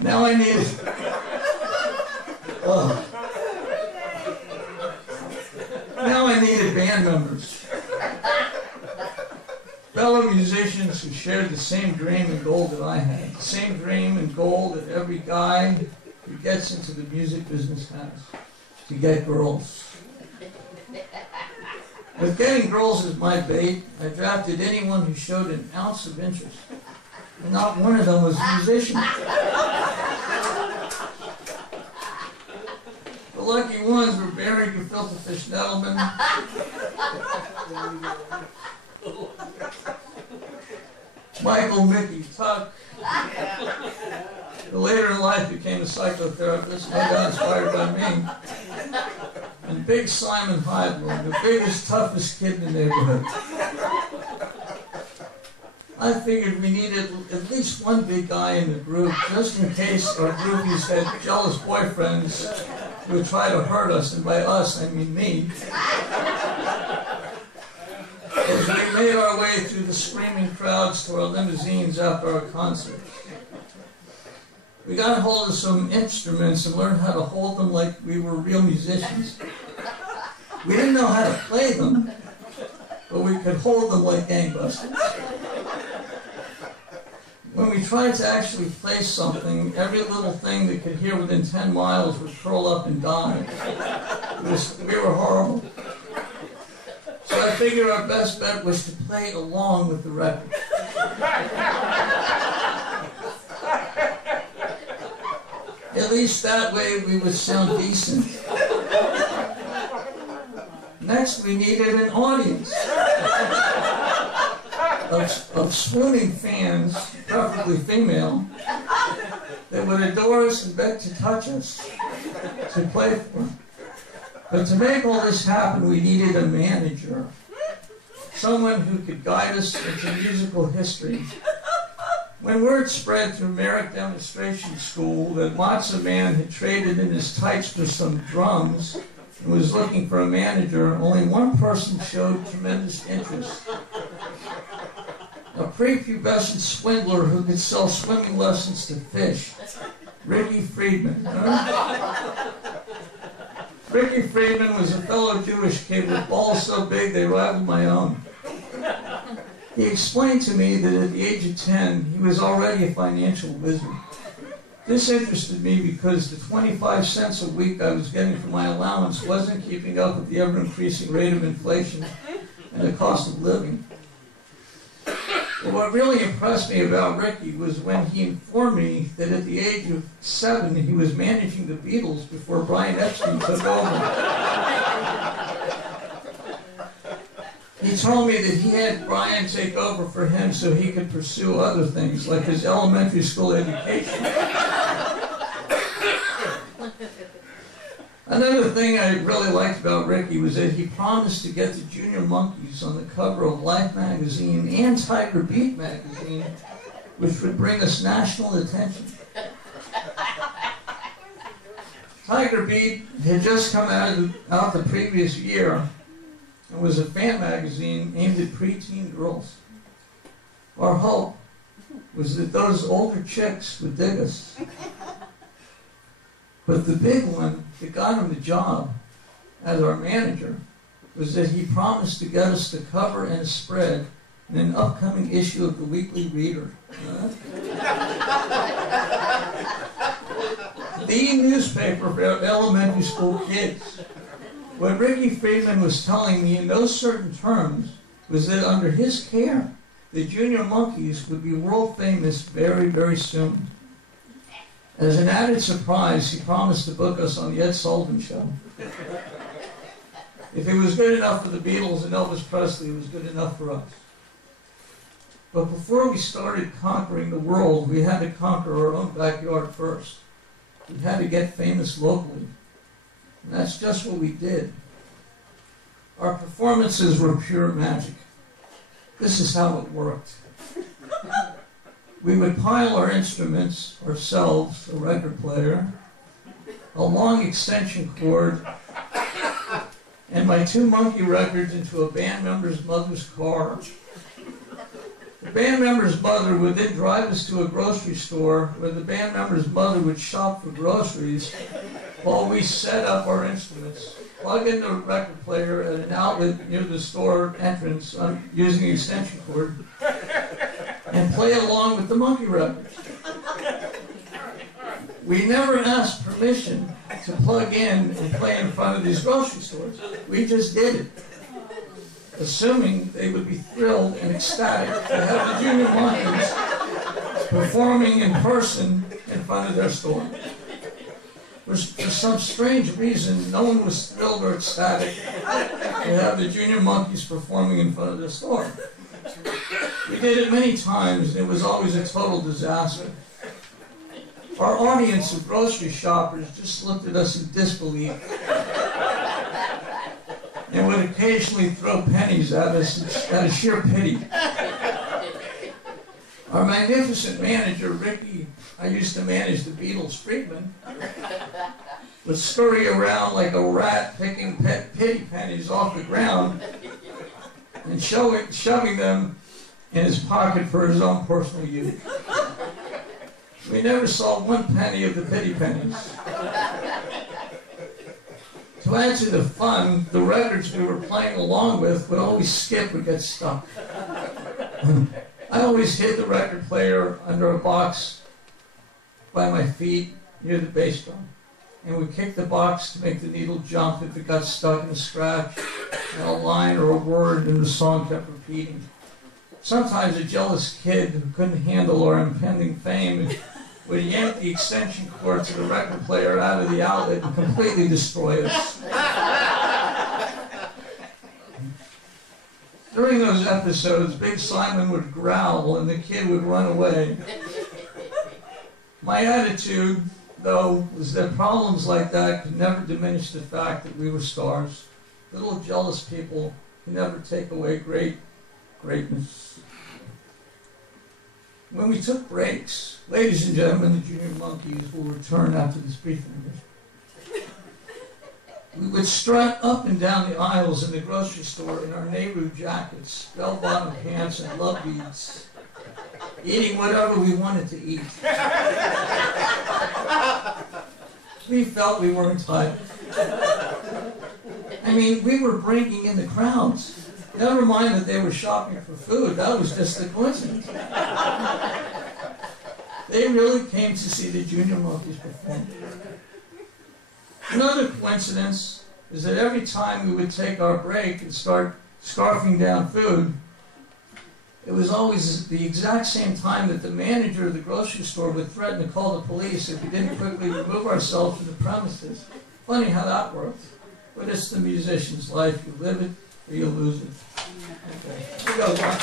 Now I needed, now I needed band members. Fellow musicians who shared the same dream and goal that I had. The same dream and goal that every guy who gets into the music business has. To get girls. With getting girls as my bait, I drafted anyone who showed an ounce of interest. And not one of them was a musician. The lucky ones were Barry Gefilte Fish Nettleman, Michael Mickey Tuck, who later in life became a psychotherapist, no doubt inspired by me, and Big Simon Heidler, the biggest, toughest kid in the neighborhood. I figured we needed at least one big guy in the group, just in case our groupies had jealous boyfriends who would try to hurt us, and by us, I mean me. As we made our way through the screaming crowds to our limousines after our concerts. We got hold of some instruments and learned how to hold them like we were real musicians. We didn't know how to play them, but we could hold them like gangbusters. When we tried to actually play something, every little thing that could hear within 10 miles would curl up and die. We were horrible. So I figured our best bet was to play along with the record. At least that way we would sound decent. Next, we needed an audience of swooning fans, preferably female, that would adore us and beg to touch us, to play for. But to make all this happen, we needed a manager, someone who could guide us into musical history. When word spread through Merrick Demonstration School that Matzo Man had traded in his tights for some drums and was looking for a manager, only one person showed tremendous interest. A prepubescent swindler who could sell swimming lessons to fish, Ricky Friedman. Ricky Friedman was a fellow Jewish kid with balls so big they rivaled my own. He explained to me that at the age of 10, he was already a financial wizard. This interested me because the 25 cents a week I was getting for my allowance wasn't keeping up with the ever-increasing rate of inflation and the cost of living. But what really impressed me about Ricky was when he informed me that at the age of 7, he was managing the Beatles before Brian Epstein took over. He told me that he had Brian take over for him so he could pursue other things, like his elementary school education. Another thing I really liked about Ricky was that he promised to get the Junior Monkees on the cover of Life magazine and Tiger Beat magazine, which would bring us national attention. Tiger Beat had just come out the previous year and was a fan magazine aimed at preteen girls. Our hope was that those older chicks would dig us. But the big one that got him the job as our manager was that he promised to get us the cover and a spread in an upcoming issue of the Weekly Reader. The newspaper for elementary school kids. What Ricky Friedman was telling me in those certain terms was that under his care, the Junior Monkees would be world famous very, very soon. As an added surprise, he promised to book us on the Ed Sullivan Show. If it was good enough for the Beatles and Elvis Presley, it was good enough for us. But before we started conquering the world, we had to conquer our own backyard first. We had to get famous locally. And that's just what we did. Our performances were pure magic. This is how it worked. We would pile our instruments, ourselves, a record player, a long extension cord, and my 2 monkey records into a band member's mother's car. The band member's mother would then drive us to a grocery store where the band member's mother would shop for groceries while we set up our instruments, plug in the record player at an outlet near the store entrance using an extension cord, and play along with the monkey records. We never asked permission to plug in and play in front of these grocery stores. We just did it, assuming they would be thrilled and ecstatic to have the Junior Monkees performing in person in front of their store. For some strange reason, no one was thrilled or ecstatic to have the Junior Monkees performing in front of their store. We did it many times, and it was always a total disaster. Our audience of grocery shoppers just looked at us in disbelief and would occasionally throw pennies at us out of sheer pity. Our magnificent manager, Ricky, I used to manage the Beatles, Friedman, would scurry around like a rat picking pity pennies off the ground and shoving them in his pocket for his own personal use. We never saw one penny of the pity pennies. To add to the fun, the records we were playing along with would always skip or get stuck. I always hid the record player under a box by my feet near the bass drum, and would kick the box to make the needle jump if it got stuck in a scratch, and a line or a word in the song kept repeating. Sometimes a jealous kid who couldn't handle our impending fame would yank the extension cord to the record player out of the outlet and completely destroy us. During those episodes, Big Simon would growl and the kid would run away. My attitude, though, was that problems like that could never diminish the fact that we were stars. Little jealous people can never take away greatness. When we took breaks, ladies and gentlemen, the Junior Monkees will return after this brief intermission. We would strut up and down the aisles in the grocery store in our Nehru jackets, bell-bottom pants, and love beads, eating whatever we wanted to eat. We felt we were entitled. I mean, we were bringing in the crowds. Never mind that they were shopping for food. That was just a coincidence. They really came to see the Junior Monkees perform. Another coincidence is that every time we would take our break and start scarfing down food, it was always the exact same time that the manager of the grocery store would threaten to call the police if we didn't quickly remove ourselves from the premises. Funny how that works. But it's the musician's life. You live it or you lose it. Okay. Here we go, John.